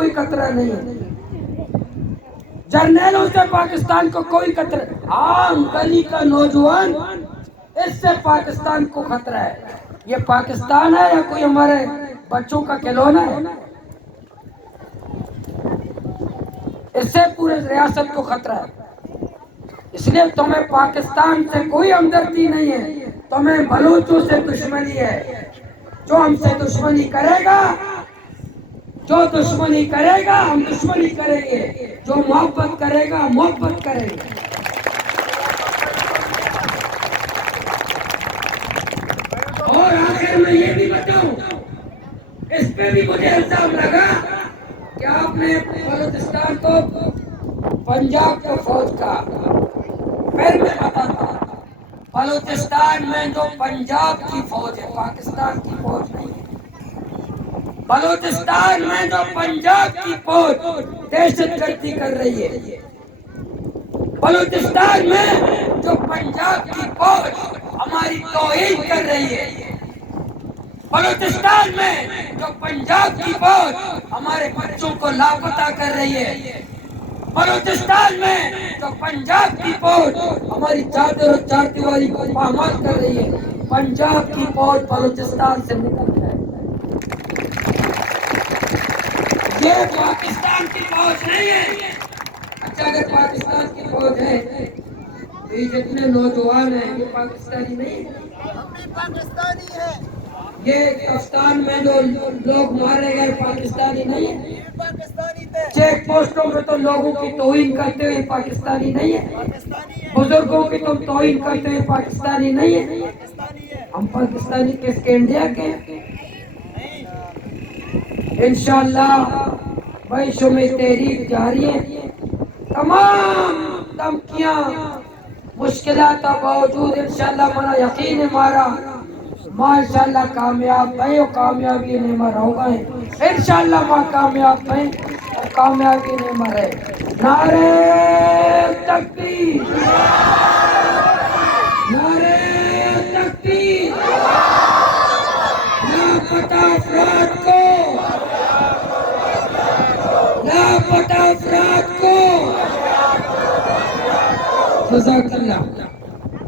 कोई खतरा नहीं है, जर्नैलों से पाकिस्तान को कोई खतरा। आम गली का नौजवान, इससे पाकिस्तान को खतरा है। ये पाकिस्तान है या कोई हमारे बच्चों का खिलौना है? इससे पूरे रियासत को खतरा है। इसलिए तुम्हें पाकिस्तान से कोई हमदर्दी नहीं है, तुम्हें बलूचों से दुश्मनी है। जो हमसे दुश्मनी करेगा, जो दुश्मनी करेगा हम दुश्मनी करेंगे, जो मोहब्बत करेगा मोहब्बत करेंगे। और आखिर में ये भी बताऊं, इस पे भी मुझे इल्जाम लगा कि आपने बलूचिस्तान को पंजाब को फौज का। फिर मैं बताता हूं, बलूचिस्तान में जो पंजाब की फौज है, पाकिस्तान की फौज नहीं है। बलूचिस्तान में जो पंजाब की फौज दहशतगर्दी कर रही है, बलूचिस्तान में जो पंजाब की फौज हमारी तौहीन कर रही है, बलूचिस्तान में जो पंजाब की फौज हमारे बच्चों को लापता कर रही है, बलूचिस्तान में जो पंजाब की फौज हमारी चादर और चारदीवारी को पामाल कर रही है, पंजाब की फौज बलूचिस्तान से निकल जाए। ये पाकिस्तान की फौज नहीं है। अच्छा, अगर पाकिस्तान की फौज है तो ये जितने नौजवान हैं ये पाकिस्तानी नहीं है? पाकिस्तानी है। ये पाकिस्तान में जो लोग मारे गए पाकिस्तानी नहीं है? पाकिस्तानी थे। चेक पोस्टों में तो लोगों की तौहीन करते हुए पाकिस्तानी नहीं है? बुजुर्गों की तुम तौहीन करते हुए पाकिस्तानी नहीं है? हम पाकिस्तानी किसके, इंडिया के? इंशाअल्लाह भाई शुमे तहरीक जारी है। तमाम धमकियां मुश्किलात का बावजूद इंशाअल्लाह मना यकीन है हमारा माशाअल्लाह कामयाब भाई, और कामयाबी ने मरा होगा इंशाअल्लाह। मां कामयाब भाई और कामयाबी ने मरे। नारे तकबीर, नारे तकबीर। लापता अफराद को, लापता अफराद को जज़ाकल्लाह।